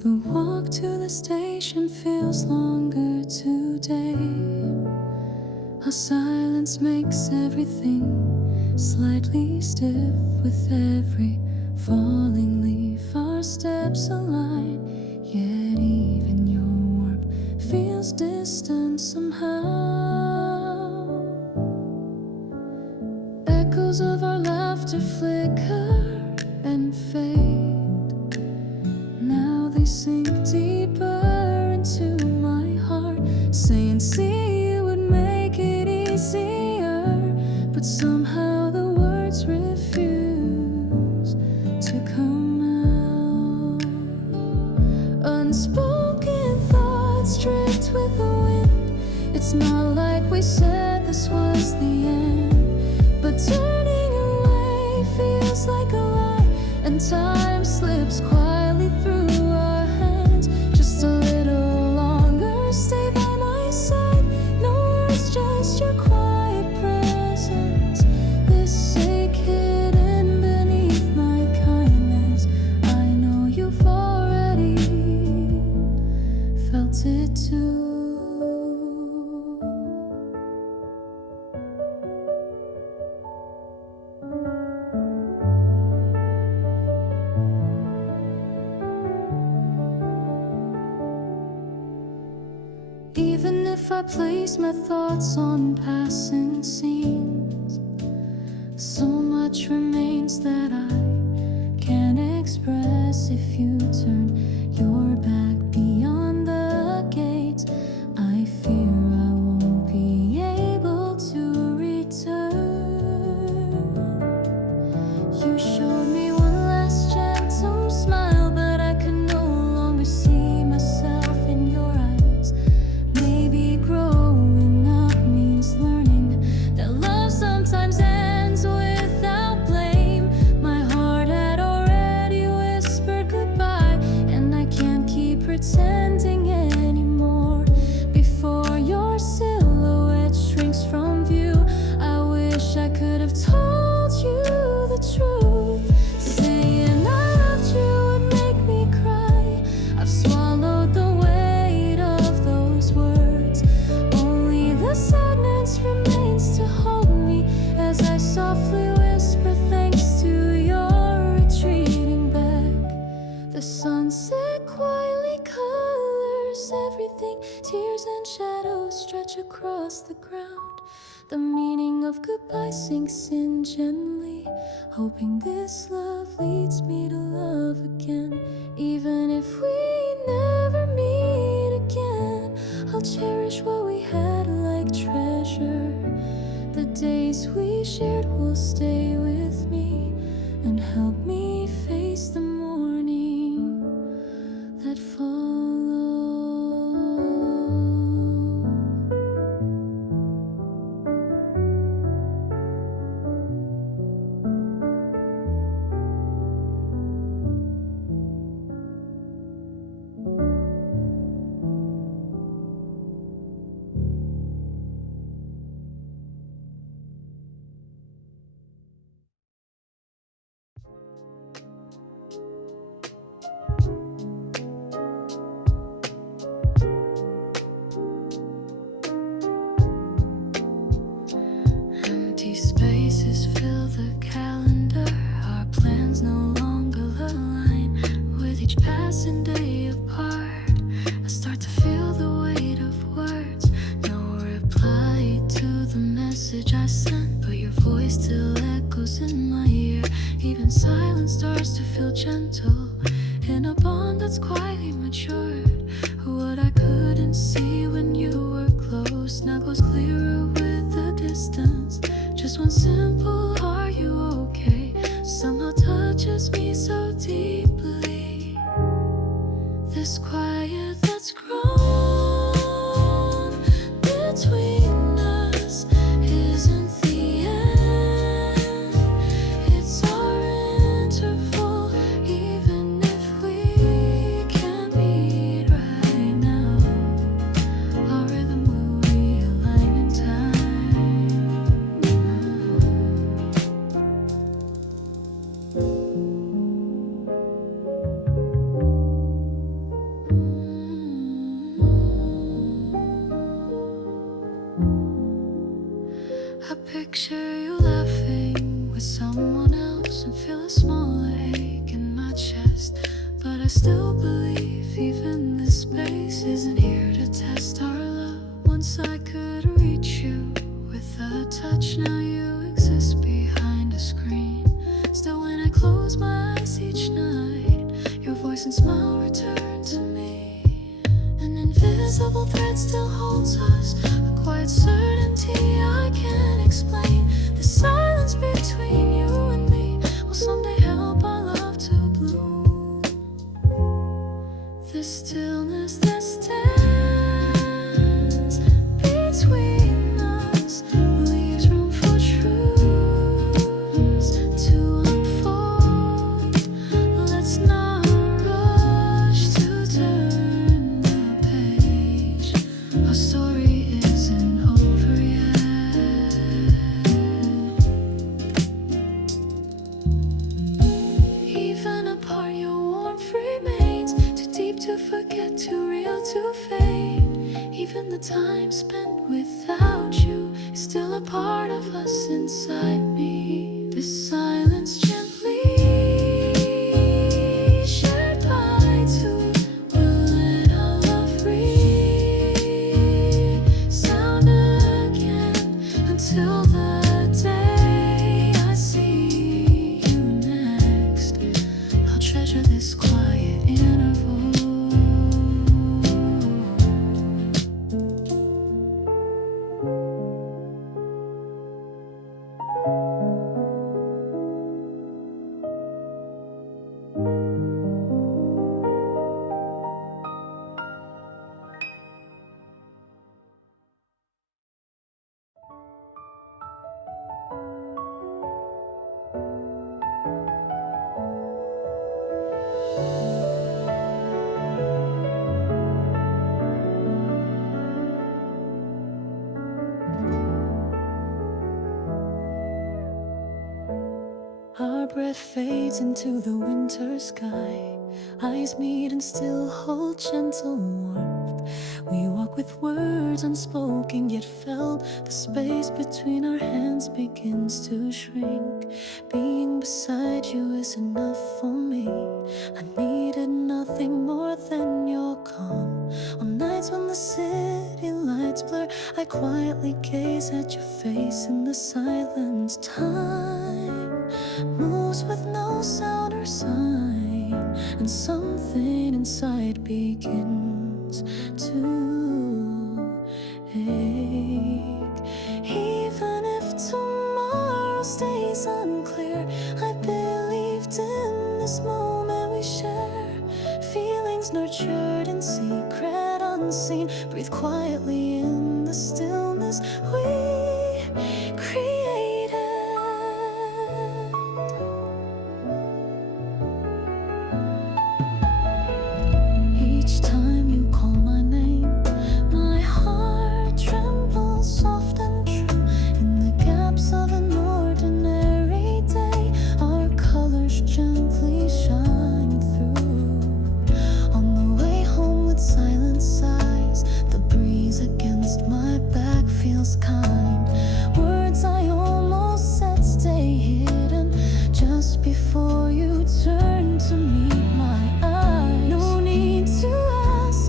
The walk to the station feels longer today. Our silence makes everything slightly stiff with every falling leaf. Our steps align, yet even your warmth feels distant somehow. Echoes of our laughter flicker and fade. Now they sink deeper into my heart, saying see you would make it easier, but somehow the words refuse to come out. Unspoken thoughts drift with the wind. It's not like we said this was the end, but turning away feels like a lie, and time slips quietly through our hands. Just a little longer, stay by my side. No words, just your quiet presence. This ache hidden beneath my kindness. I know you've already felt it too. Even if I place my thoughts on passing scenes, so much remains that I can't express. If you turn your back beyond the gates, I fear I won't be able to return. You showed me one last gentle smile, but I could no longer see myself in your eyes. Maybe growing up means learning that love sometimes ends without blame. My heart had already whispered goodbye, and I can't keep pretending anymore. Before your silhouette shrinks from view, I wish I could have told you the truth. Saying I loved you would make me cry. I've swallowed the weight of those words. Only the sadness remains to hold me as I softly whisper thanks to your retreating back. The sunset quietly colors everything. Tears and shadows stretch across the ground. The meaning of goodbye sinks in gently, hoping this love leads me to love again. Even if we never meet again, I'll cherish what we had like treasure. The days we shared will stay with me and help me face the morning that follows. Empty spaces fill the calendar. Our plans no longer align. With each passing day apart, I start to feel the weight of words. No reply to the message I sent, but your voice still echoes in my ear. Even silence starts to feel gentle in a bond that's quietly matured. What I couldn't see when you were close now goes clearer with the distance. Just one simple "Are you okay?" somehow touches me so deeply. This quiet that's grown between us isn't the end. It's our interval. Even if we can't meet still believe even this space isn't here to test our love. Once I could reach you with a touch, now you exist behind a screen. Still when I close my eyes each night, your voice and smile return to me. An invisible thread still holds us, a quiet certainty I can't explain. The silence between you and me will someday help our love to bloom. The stillness that stands between us leaves room for truths to unfold. Let's not rush to turn the page. Our story isn't over yet. Even apart, your warmth remains too deep to forget, too real to fade. Even the time spent without you is still a part of us inside me. This silence gently shared by two will let our love resound again until the day I see you next. I'll treasure this quiet interval. Our breath fades into the winter sky. Eyes meet and still hold gentle warmth. We walk with words unspoken yet felt. The space between our hands begins to shrink. Being beside you is enough for me. I needed nothing more than your calm. On nights when the city lights blur, I quietly gaze at your face in the silence. Time moves with no sound or sign, and something inside begins to ache. Even if tomorrow stays unclear, I believed in this moment we share. Feelings nurtured in secret, unseen, breathe quietly in the stillness we created. Each time you call my name, my heart trembles soft and true. In the gaps of an ordinary day, our colors gently shine through. On the way home with silent sighs, the breeze against my back feels kind. Words I almost said stay hidden just before you turn to meet my eyes. No need to ask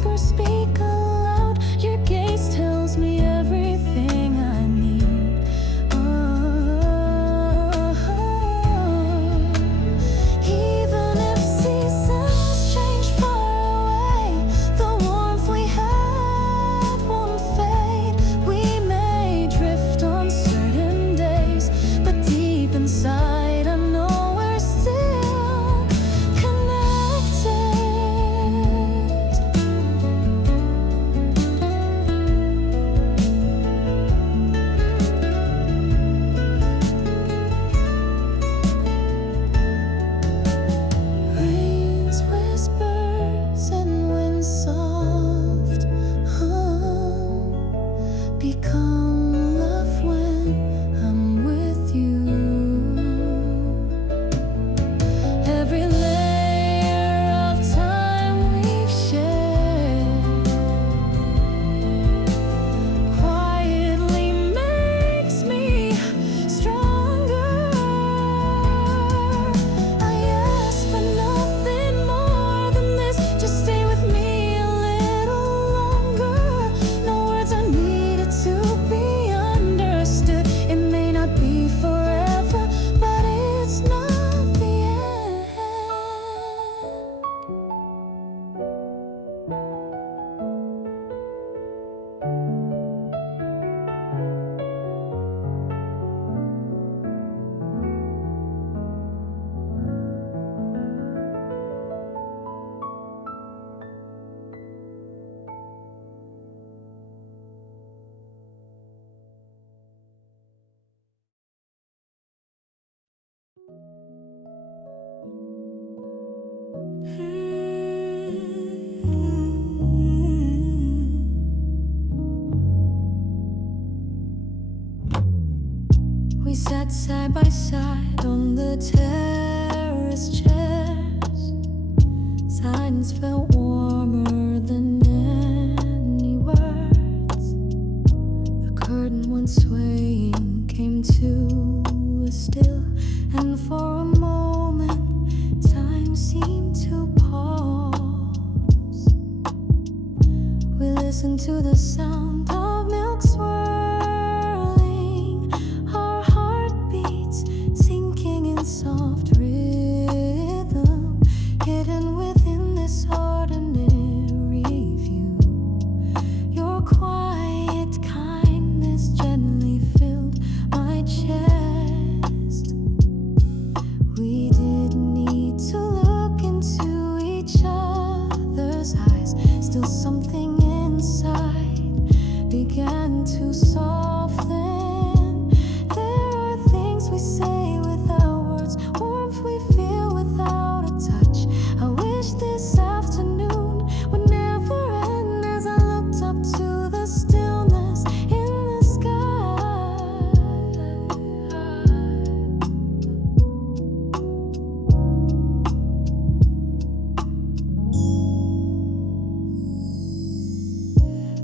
terrace chairs. Silence felt warmer than any words. The curtain, once swaying, came to a still, and for a moment time seemed to pause. We listened to the sound of milk swirling, our heartbeats sinking in soft rhythm, hidden within this ordinary view. Your quiet kindness gently filled my chest. We didn't need to look into each other's eyes. Still something inside began to soften. There are things we say without words, warmth we feel without a touch. I wish this afternoon would never end as I looked up to the stillness in the sky.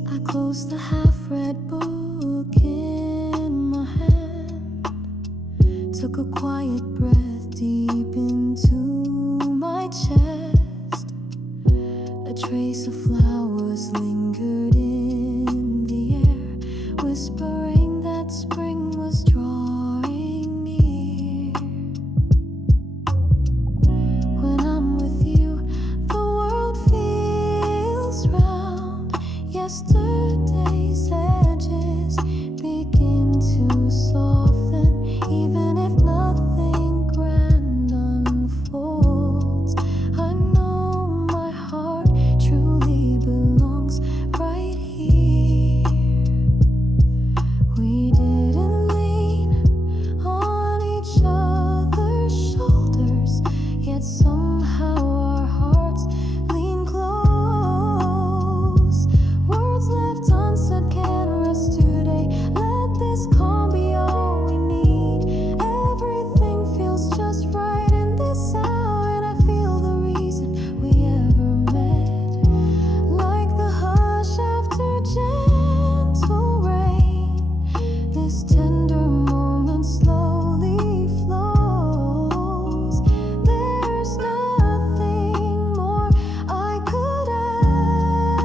I closed the half-read book in my hand, took a quiet breath deep into my chest. A trace of flowers lingered in the air, whispering that spring was drawing near. When I'm with you, the world feels round. Yesterday's edges begin to soften, even if nothing grand unfolds. I know my heart truly belongs right here. We didn't lean on each other's shoulders, yet somehow our hearts lean close. Words left unsaid can't rest today. Let this calm be all we need. Everything feels just right in this hour, and I feel the reason we ever met. Like the hush after gentle rain, this tender moment slowly flows. There's nothing more I could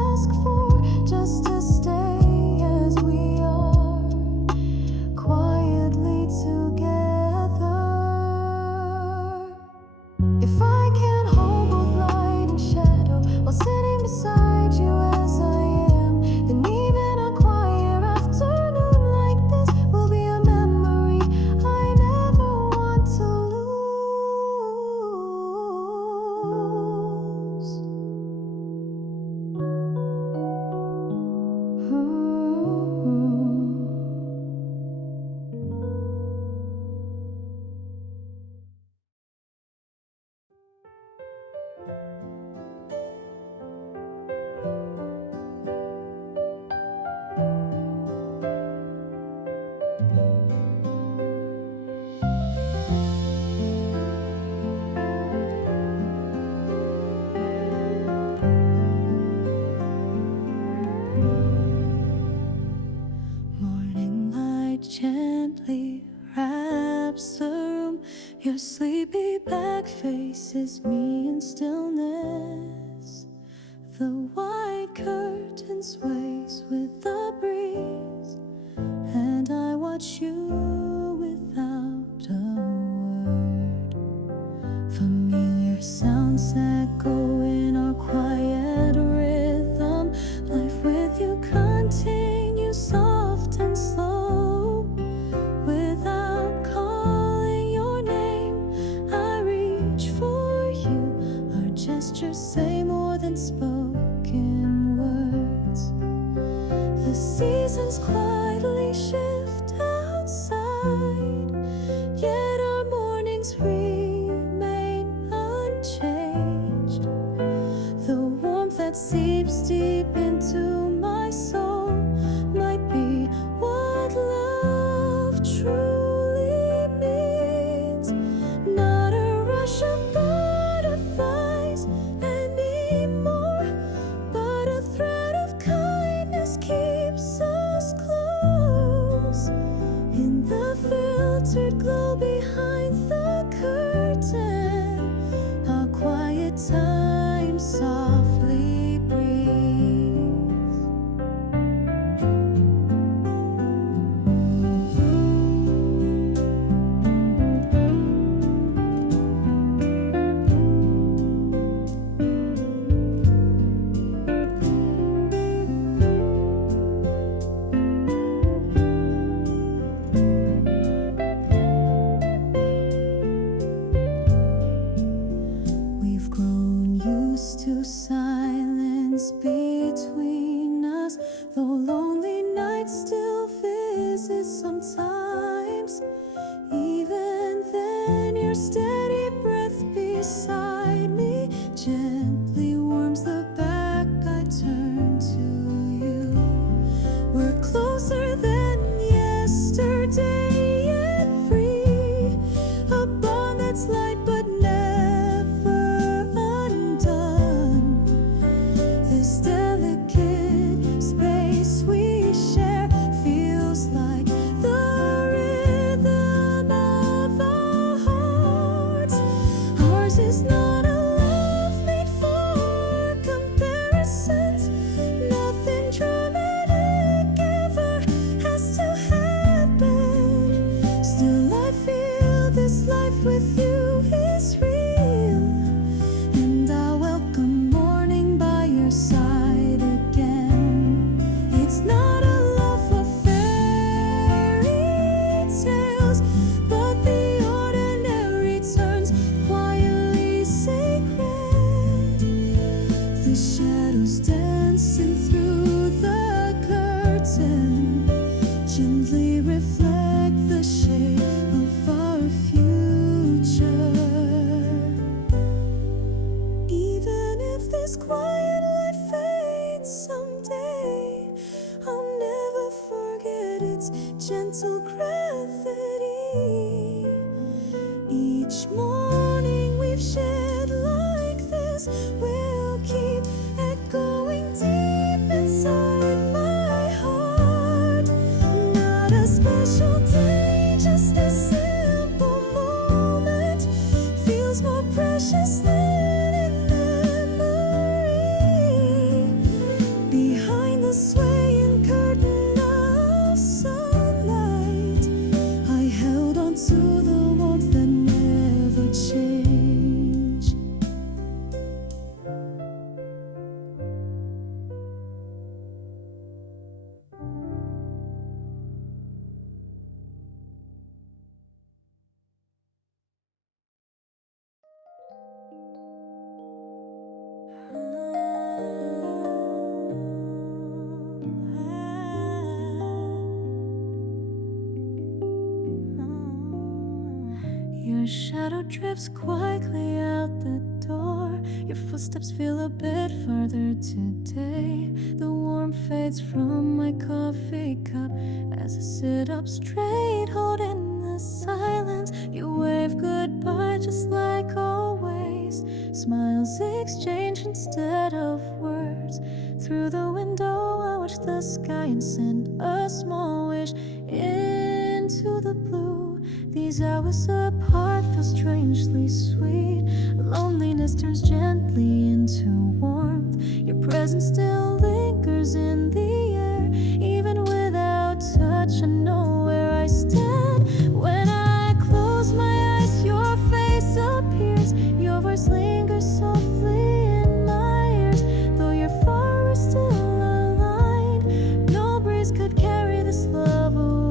ask for, just to stay as we are, quietly together. If I can hold both light and shadow while sitting beside you as I am, then even a quiet afternoon like this will be a memory I never want to lose. Morning light gently wraps the room. Your sleepy back faces me in stillness. The white curtain sways with the breeze, and I watch you without a word. Familiar sounds echo in our quiet rhythm. Life with you continues soft and slow. Without calling your name, I reach for you. Our gestures say more than spoken words. The seasons quietly shift outside, yet our mornings remain unchanged. The warmth that seeps deep into my soul might be what love truly means. Not the shadows dancing through the curtain gently reflect the shape of our future. Even if this quiet life fades someday, I'll never forget its gentle gravity. Each morning we've shared like this will keep echoing deep inside my heart. Not a special day, just a simple moment feels more precious than in memory. Behind the swaying curtain of sunlight, I held on to the warmth that never changed. Your shadow drifts quietly out the door. Your footsteps feel a bit farther today. The warmth fades from my coffee cup as I sit up straight, holding the silence. You wave goodbye just like always. Smiles exchange instead of words. Through the window I watch the sky and send a small wish into the blue. These hours apart feel strangely sweet. Loneliness turns gently into warmth. Your presence still lingers in the air. Even without touch, I know where I stand. When I close my eyes, your face appears. Your voice lingers softly in my ears. Though you're far, we're still aligned. No breeze could carry this love away.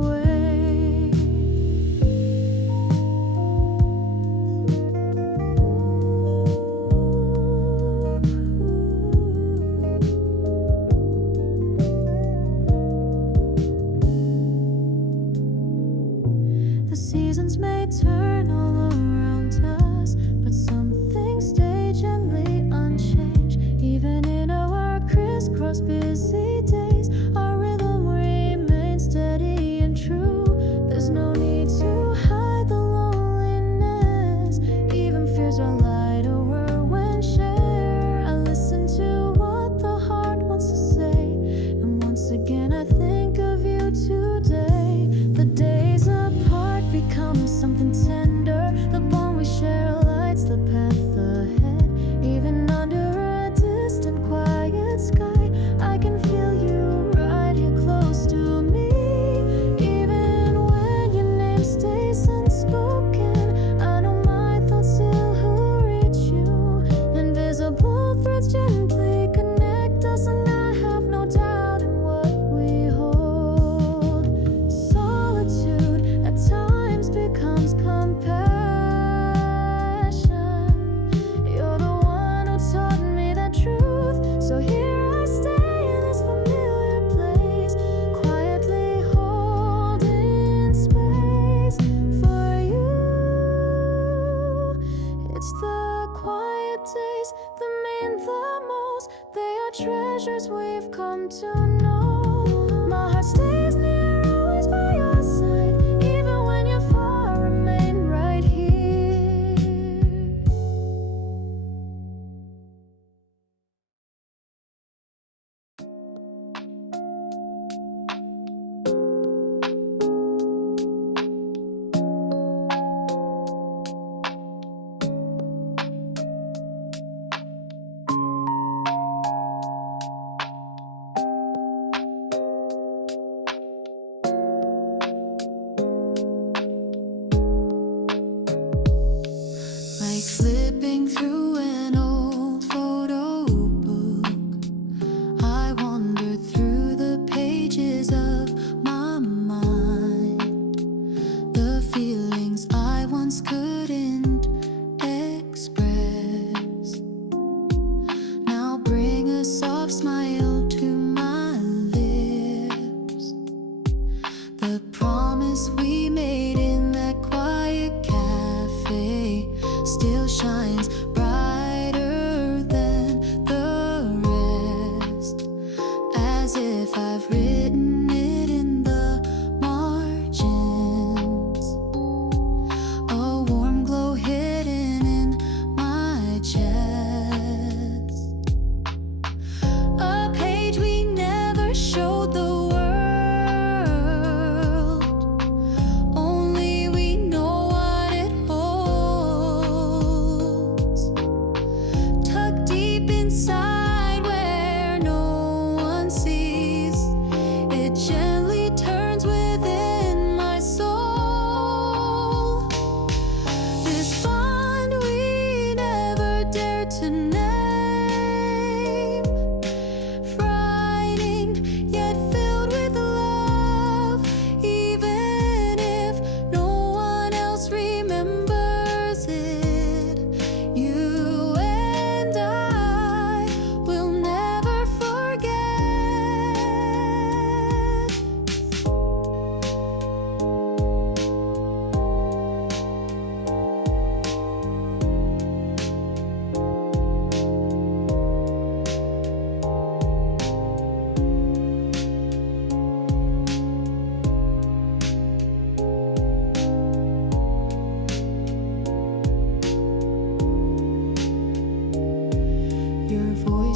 The seasons may turn all around us, but some things stay gently unchanged. Even in our crisscross busy days, our rhythm remains steady and true. There's no need to hide the loneliness. Even fears are lighter when shared. I listen to what the heart wants to say, and once again I think of you today. The days apart become something tender. The bond we share lights the path ahead. Even under a distant quiet sky, I can feel you right here close to me. Even when your name stays unspoken, I know my thoughts still will reach you. Invisible threads gently connect us, and I have no doubt in what we hold. Solitude at times becomes compassion. You're the one who taught me that truth. So here I stay in this familiar place, quietly holding space for you. It's the quiet days that mean the most. They are treasures we've come to know. My heart stays near, always by your side. Even when you're far, remain right here.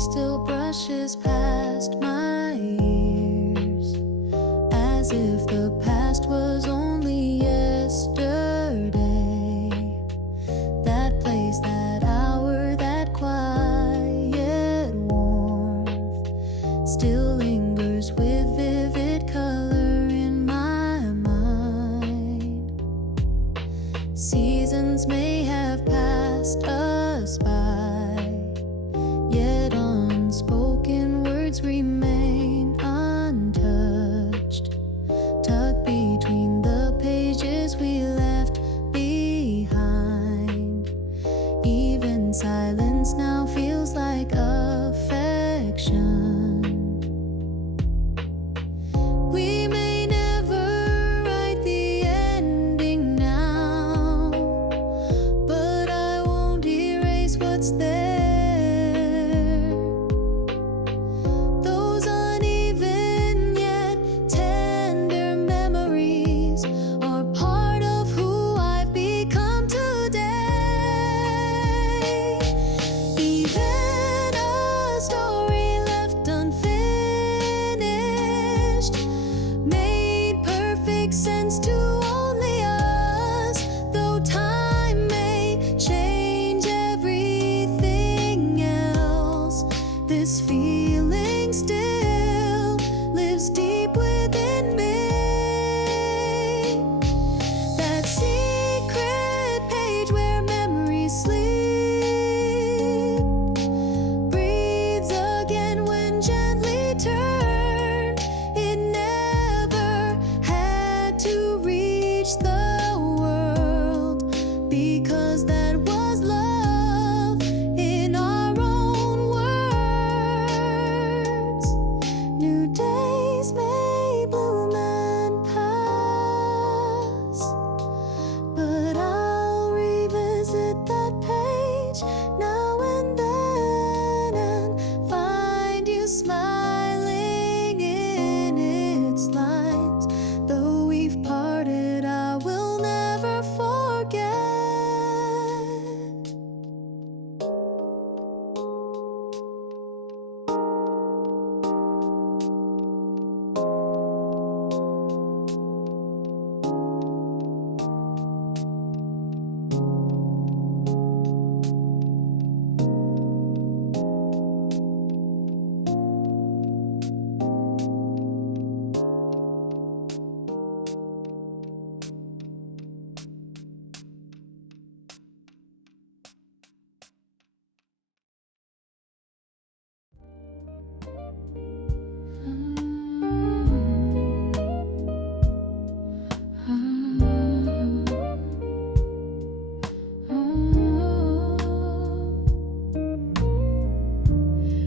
still brushes past my ears, as if the past was only yesterday. That place, that hour, that quiet warmth still lingers with vivid color in my mind. Seasons may have passed us by, yet unspoken words remain untouched, tucked between the pages we left behind. Even silence now feels like affection. We may never write the ending now, but I won't erase what's there. Those uneven yet tender memories are part of who I've become today. Even a story left unfinished made perfect sense to only us, though time may change everything else. This feeling still lives deep within me. That secret page where memories sleep breathes again when gently turned. It never had to reach the world, because that was love in our own words. New days may bloom and pass, but I'll revisit that page now and then and find you smiling in its lines. Though we've parted, I will never forget.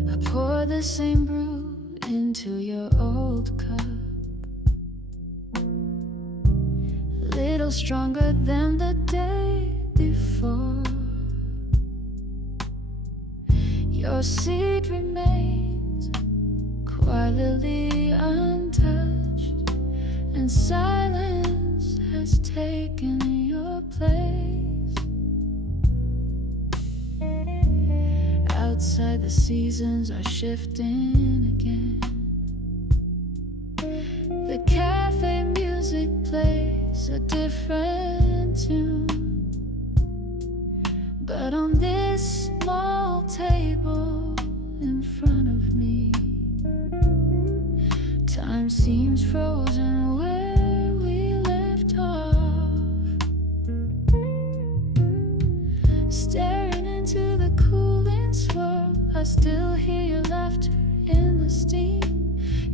I pour the same brew into your old cup, a little stronger than the day before. Your seed remains quietly untouched, and silence has taken your place. Outside, the seasons are shifting again. The cafe music plays a different tune, but on this small table in front of me, time seems frozen where we left off. Staring into the cooling swirl, I still hear your laughter in the steam.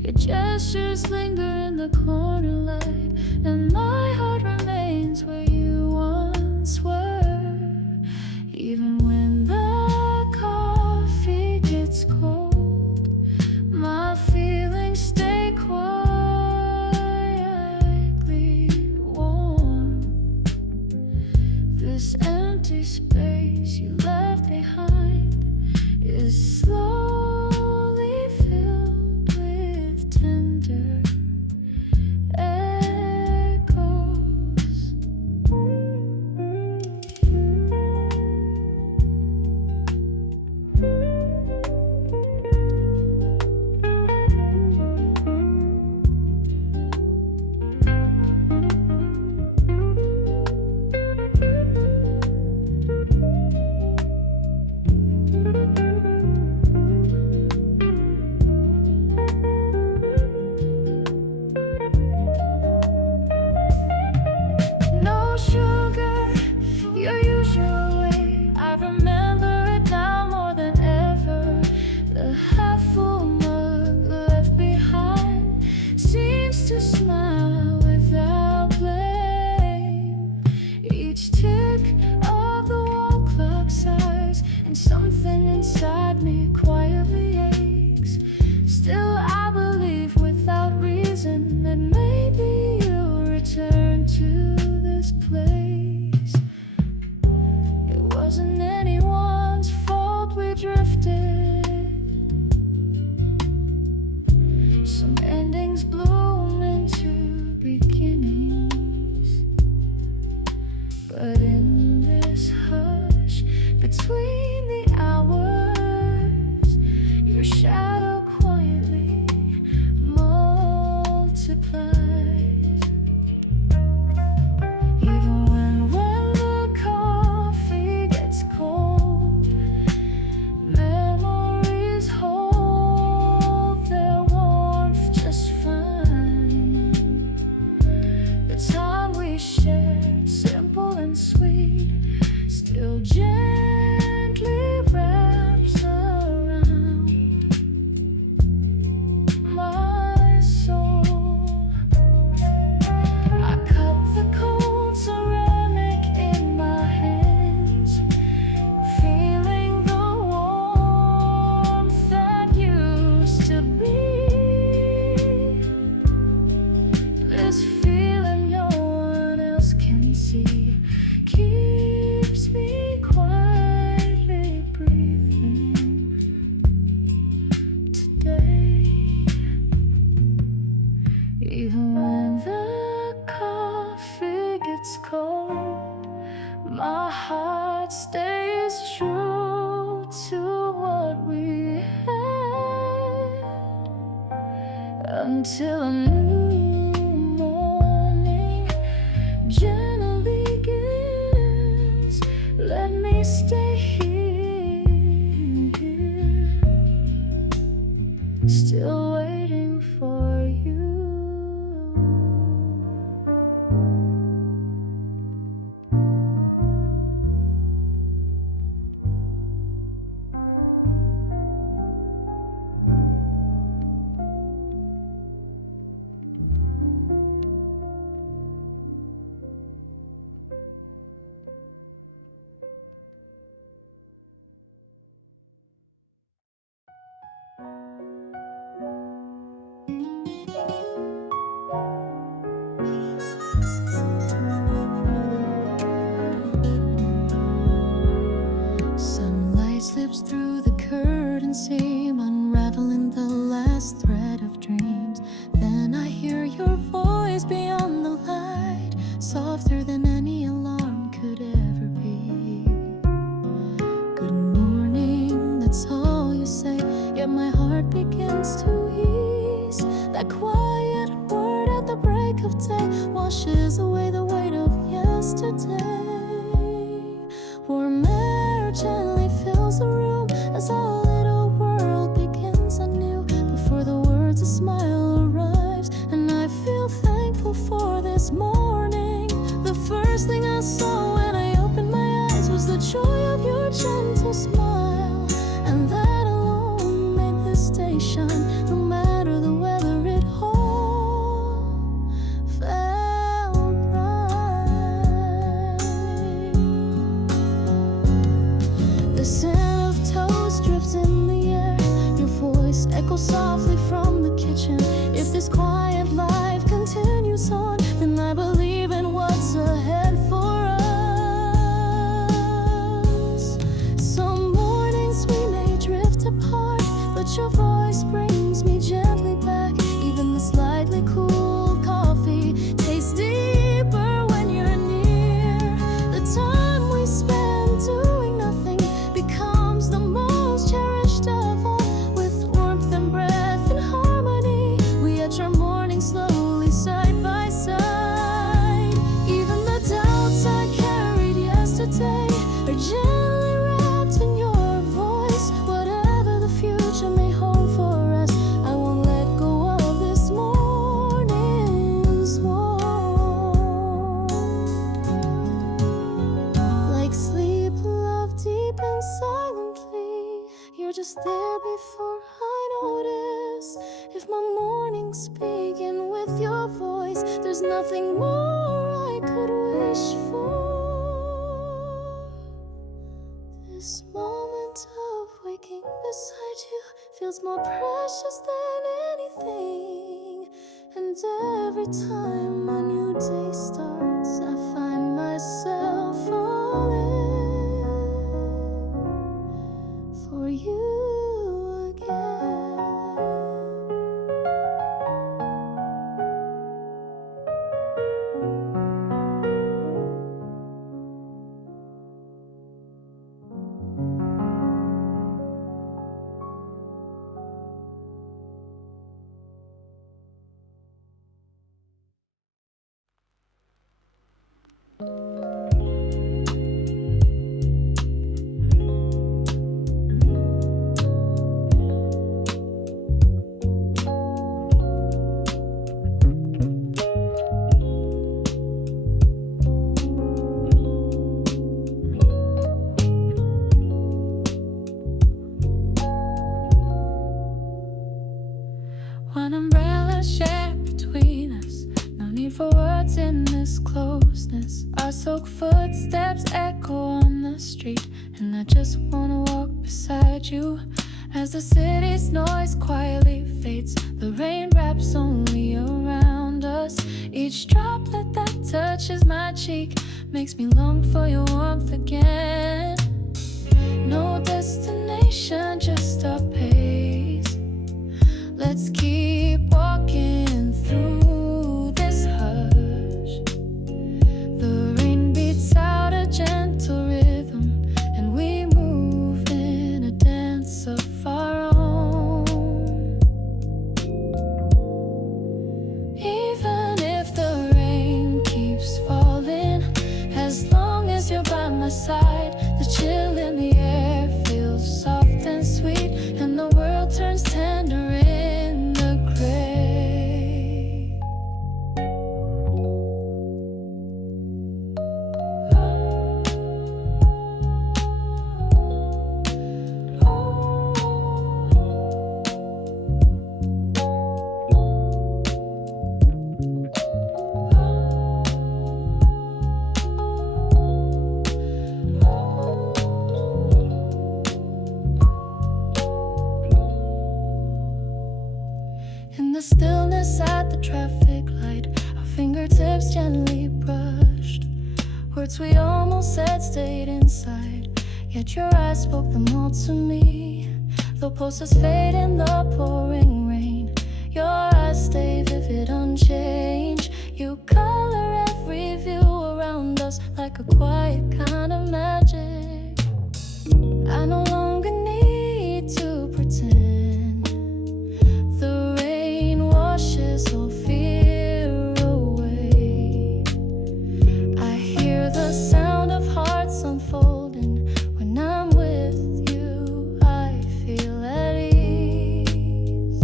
Your gestures linger in the corner light, and my heart remains where you once were. Even when the coffee gets cold, my feelings stay quietly warm. This empty space you left behind is slowly filled with tender echoes. until a new morning gently begins. Let me stay here, still waiting for you. Sunlight slips through the curtain seam, unraveling the last thread of dreams. Then I hear your voice beyond the light, softer than any alarm could ever be. Good morning, that's all you say, yet my heart begins to ease. That quiet word at the break of day washes away the weight of yesterday. Warm air gently fills the room as our little world begins anew. Before the words, a smile arrives, and I feel thankful for this morning. The first thing I saw when I opened my eyes was the joy of your gentle smile, and that alone made this day shine. No matter the weather, it all felt right. The scent of toast drifts in the air, your voice echoes softly from the kitchen. If this quiet life continues on, then I believe in what's ahead for us. Some mornings we may drift apart, but your voice brings me gently back. Even the slightly cool coffee tastes deeper when you're near. The time we spend doing nothing becomes the most cherished of all. With warmth and breath and harmony, we edge our morning slowly side by side. Even the doubts I carried yesterday are gently wrapped in your voice. Whatever the future may hold for us, I won't let go of this morning's warmth. Like sleep, love deep and silently, you're just there before I notice. If my mornings begin with your voice, there's nothing more I could wish for. This moment of waking beside you feels more precious than anything. And every time a new day starts, I find myself falling for you again. One umbrella shared between us, no need for words in this closeness. Our soaked footsteps echo on the street, and I just wanna walk beside you. As the city's noise quietly fades, the rain wraps only around us. Each droplet that touches my cheek makes me long for your warmth again. No destination, just our pace. Let's keep walking through this hush. The rain beats out a gentle rhythm, and we move in a dance of our own. the stillness at the traffic light, our fingertips gently brushed. Words we almost said stayed inside, yet your eyes spoke them all to me. Though posters fade in the pouring rain, your eyes stay vivid, unchanged. You color every view around us like a quiet kind of magic. I no longer need to pretend. The rain washes all fear away. I hear the sound of hearts unfolding. When I'm with you, I feel at ease.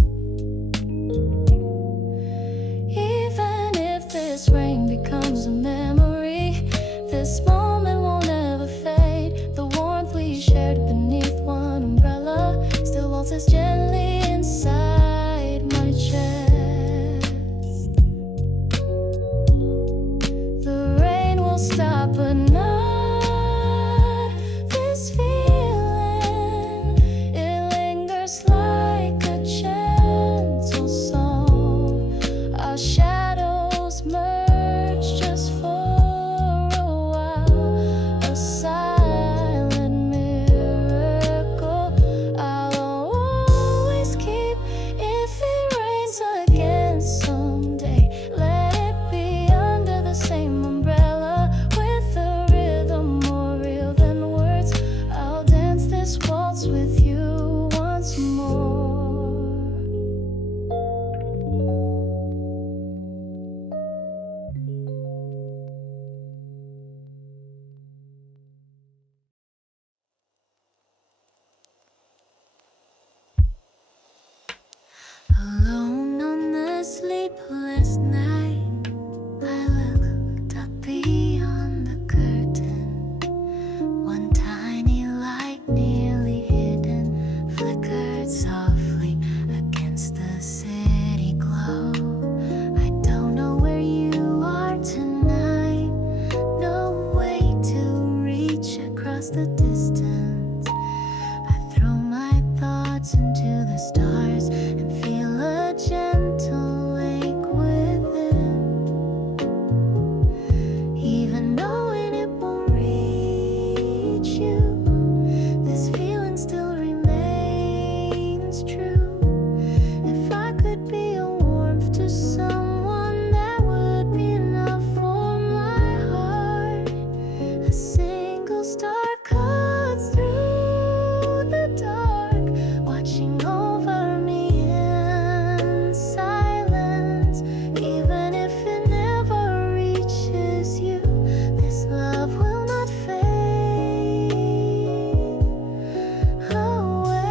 Even if this rain becomes a memory, this moment won't ever fade. The warmth we shared beneath one umbrella still waltzes gently inside my chest. The rain will stop, but not this feeling. It lingers like a gentle song. Our shadows merge just for a while. A silent miracle I'll always keep. If it rains again someday, let it be under the same umbrella, with a rhythm more real than words. I'll dance this waltz with you once more. Alone on the sleepless night, I looked up beyond the curtain. One tiny light, nearly hidden, flickered softly against the city glow. I don't know where you are tonight, no way to reach across the distance. I throw my thoughts into the stars and feel a gentle lake within. Even knowing it won't reach you, this feeling still remains true. If I could be a warmth to someone, that would be enough for my heart. A single star cuts through the dark, watching over me in silence. Even if it never reaches you, this love will not fade away.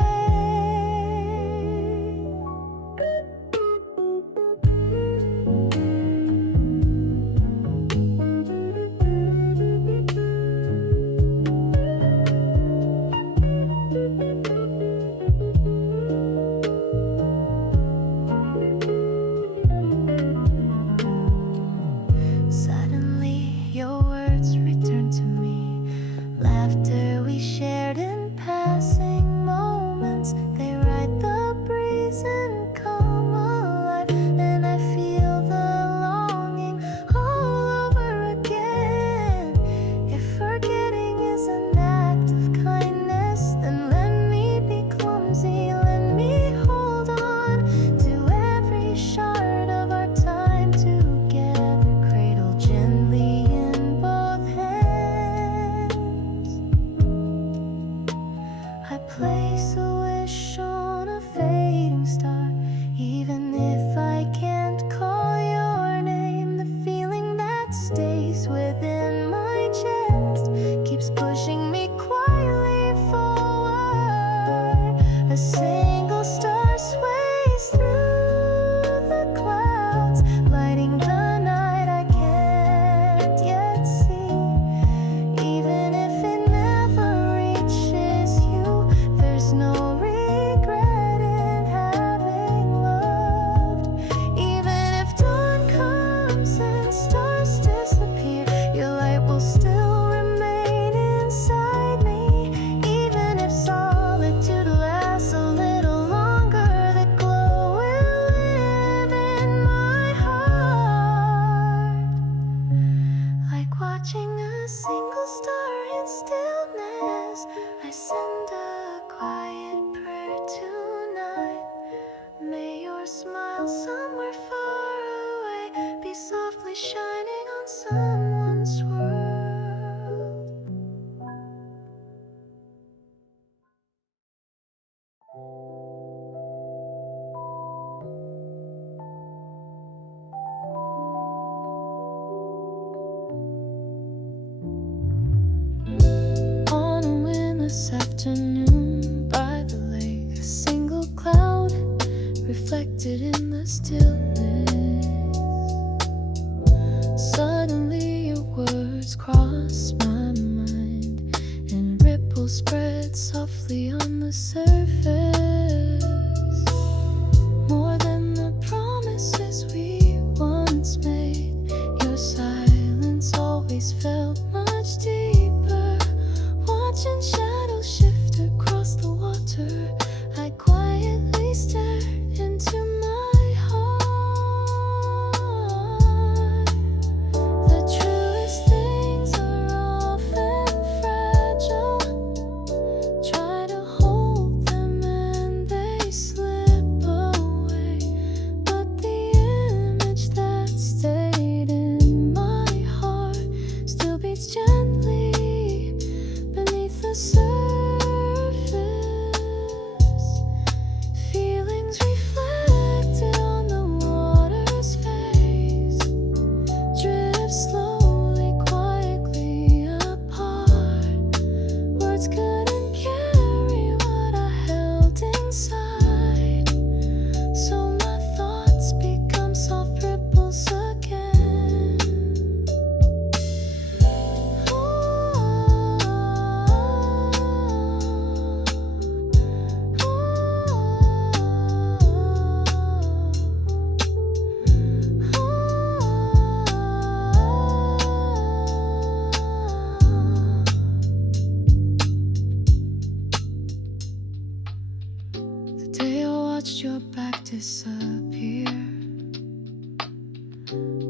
reflected in the stillness. Suddenly your words cross my mind, and ripples spread softly on the surface. More than the promises we once made, your silence always felt much deeper. Watching shadows shift across the water, I quietly stared into my heart. The truest things are often fragile. Try to hold them and they slip away, but the image that stayed in my heart still beats gently beneath the surface. Feelings reflected on the water's face drift slowly, quietly apart. Words couldn't carry what I held inside, so my thoughts become soft ripples again. The day I watched your back disappear,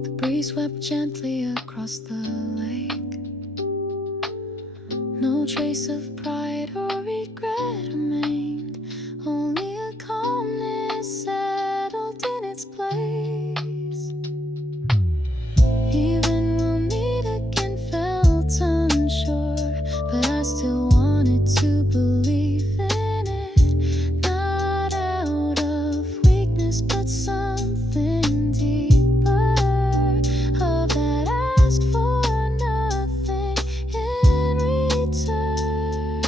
the breeze swept gently across the lake. No trace of pride or regret remained, only a calmness settled in its place. Even we'll meet again felt unsure, but I still wanted to believe in it. Not out of weakness, but something deeper. Of that asked for nothing in return.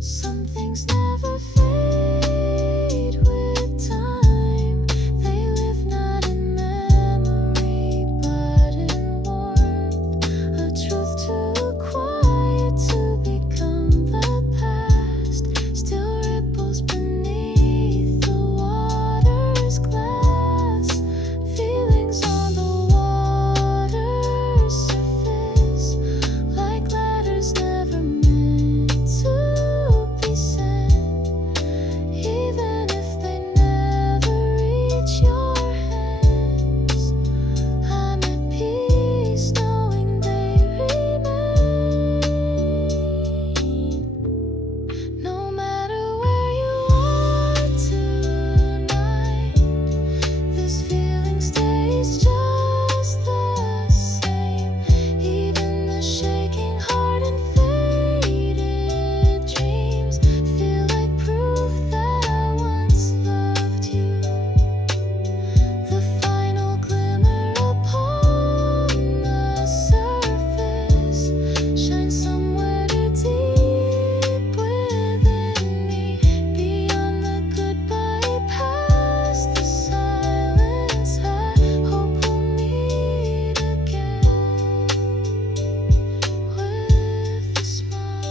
Some things never fade with time. They live not in memory, but in warmth. A truth too quiet to become the past still ripples beneath the water's glass. Feelings on the water's surface, like letters never meant to be sent. Even if they never reach your hands, I'm at peace knowing they remain. No matter where you are tonight, this feeling stays just the same. Even the shaking heart and faded dreams feel like proof that I once loved you. The final glimmer upon the surface shines somewhere deep within me. Beyond the goodbye, past the silence, I hope we'll meet again with a smile.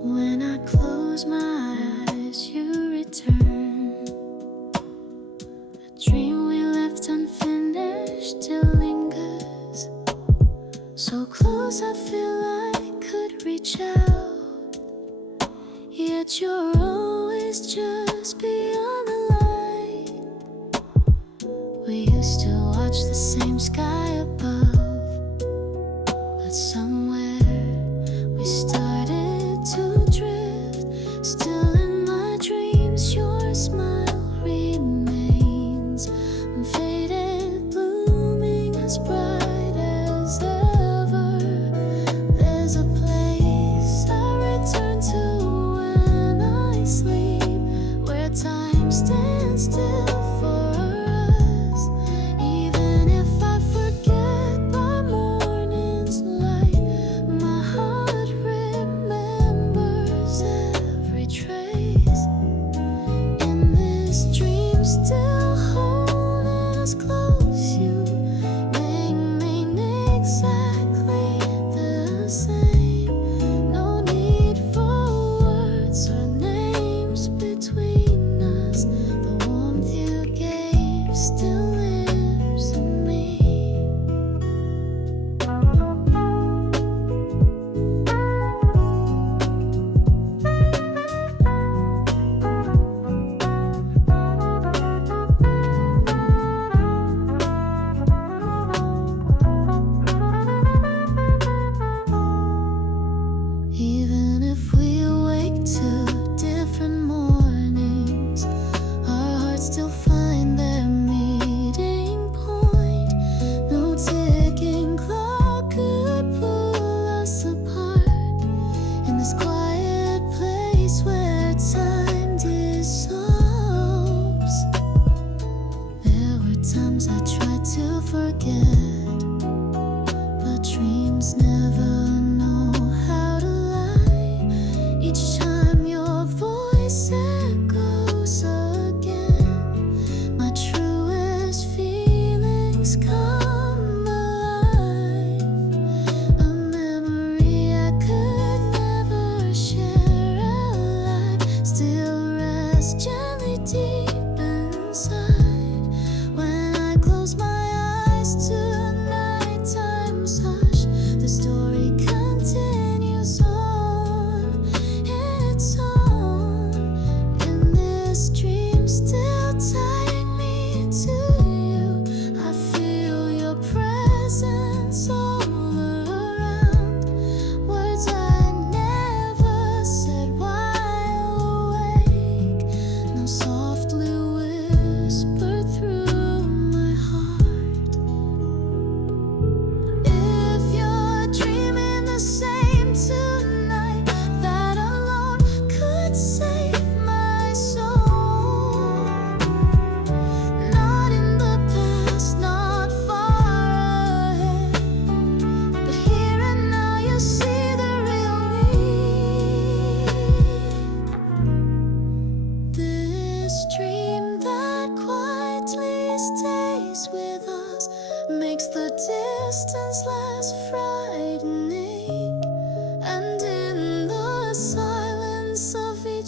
When I close my eyes, you return. A dream we left unfinished still lingers. So close I feel I could reach out, yet you're always just beyond the light. We used to watch the same sky above, but somewhere we started to drift. Still in my dreams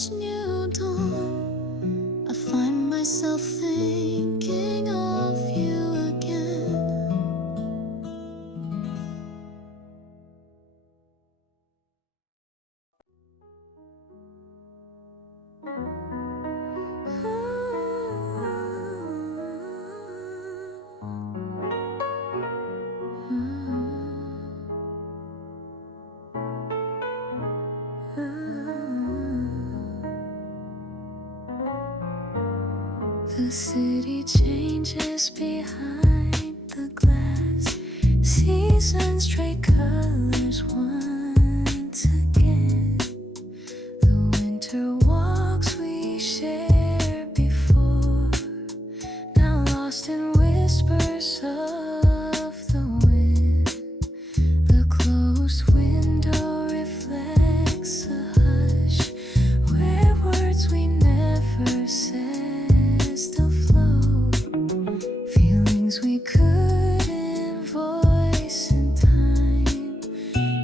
each new dawn, I find myself thinking of you again. The city changes behind the glass, seasons trade colors once again. The winter walks we shared before, now lost in whispers of the wind. The closed window reflects a hush where words we never said still float. Feelings we couldn't voice in time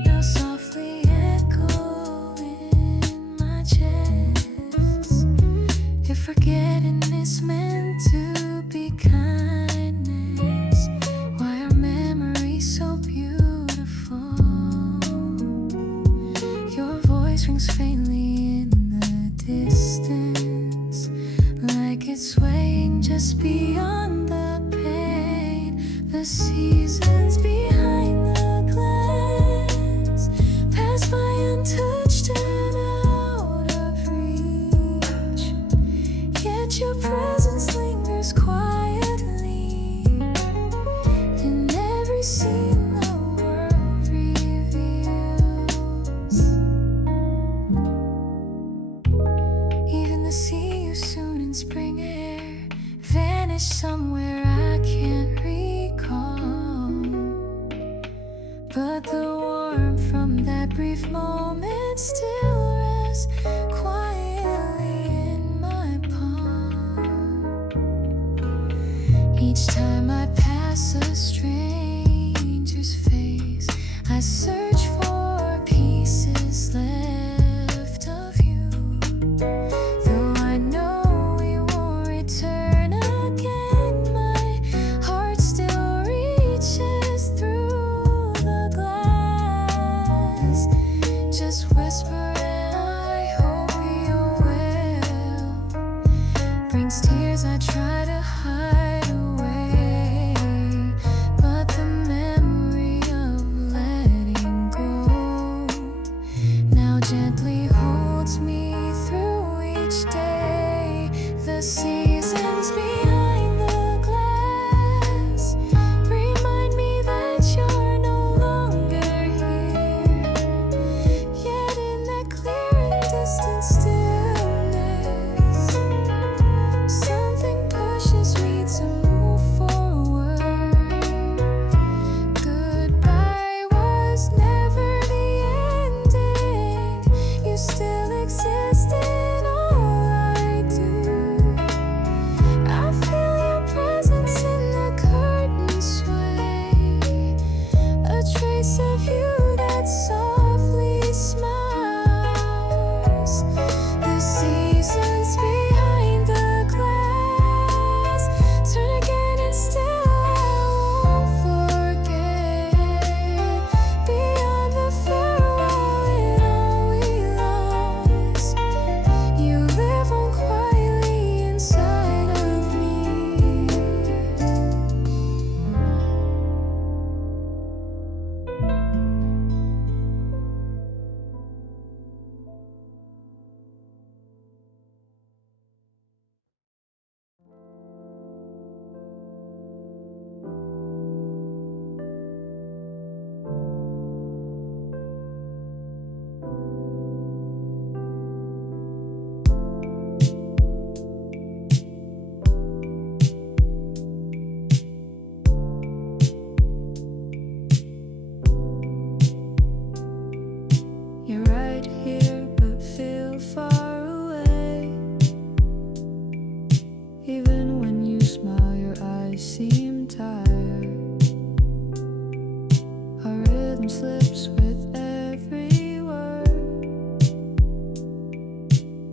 now softly echo in my chest. If forgetting is meant to be kindness, why are memories so beautiful? Your voice rings faintly in the distance, like it's swaying just beyond the pain. The seasons behind the glass pass by untouched and out of reach, yet your presence lingers quietly in every scene the world reveals. Even the sea you soon in spring air vanished somewhere I can't recall, but the warmth from that brief moment still rests quietly in my palm. Each time I pass a stranger's face, I search for pieces left of you. Though I know we won't return again, my heart still reaches through the glass. Just whisper and I hope you're well. Brings tears I try to hide away, but the memory of letting go now gently holds me through each day. The seasons behind the glass remind me that you're no longer here, yet in that clear and distant stillness, something pushes me to move forward. Goodbye was never the ending. You still exist in all I do.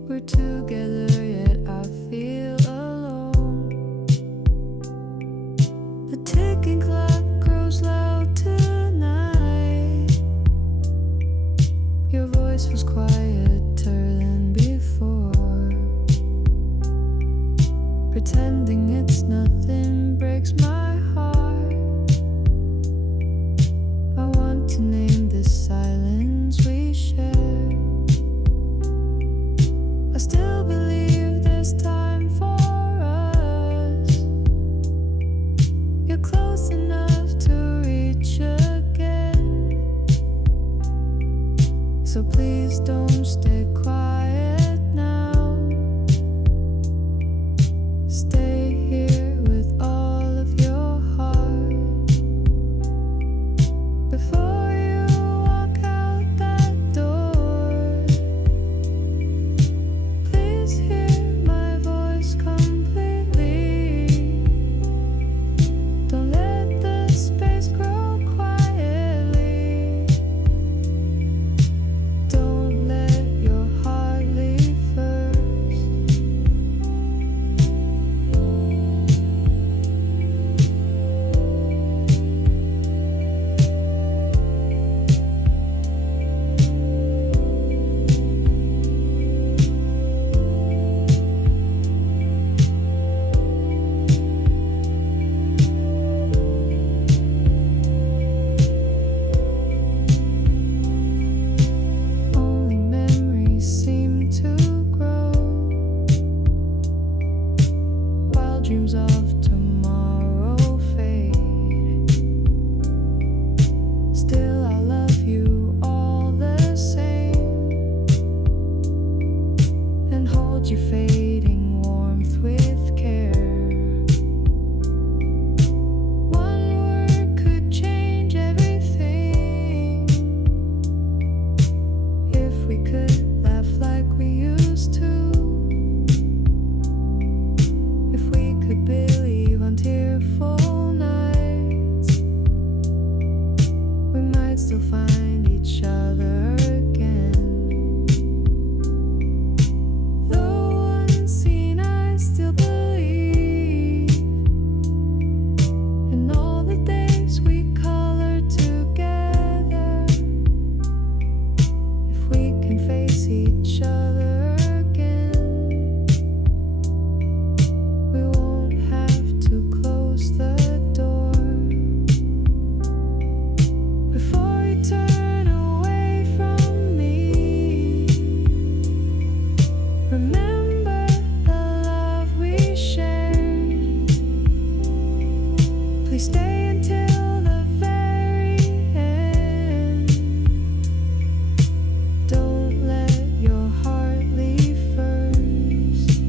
We're together, yet I feel alone. The ticking clock grows loud tonight. Your voice was quieter than before. Pretending it's nothing breaks my heart. I want to name this silence we share. I still believe there's time for us. You're close enough to reach again. So please don't stay quiet now. Stay here with all of your heart. Before you walk out that door, please hear my voice completely. Don't let the space grow quietly. Don't let your heart leave first. Only memories seem to grow, while dreams of tomorrow fade. Still, I love you all the same, and hold your fading warmth with care. One word could change everything. If we could laugh like we used to, if we could believe on tearful nights, we might still find each other again. Though unseen, I still believe in all the days we colored together. If we can face each other again, we won't have to close the door. Before you turn away from me, remember the love we shared. Please stay until the very end. Don't let your heart leave first.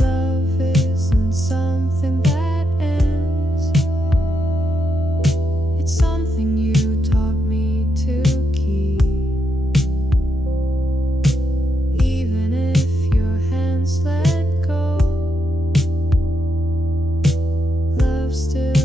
Love isn't something that ends. It's something you taught me to keep. Even if your hands let go, love still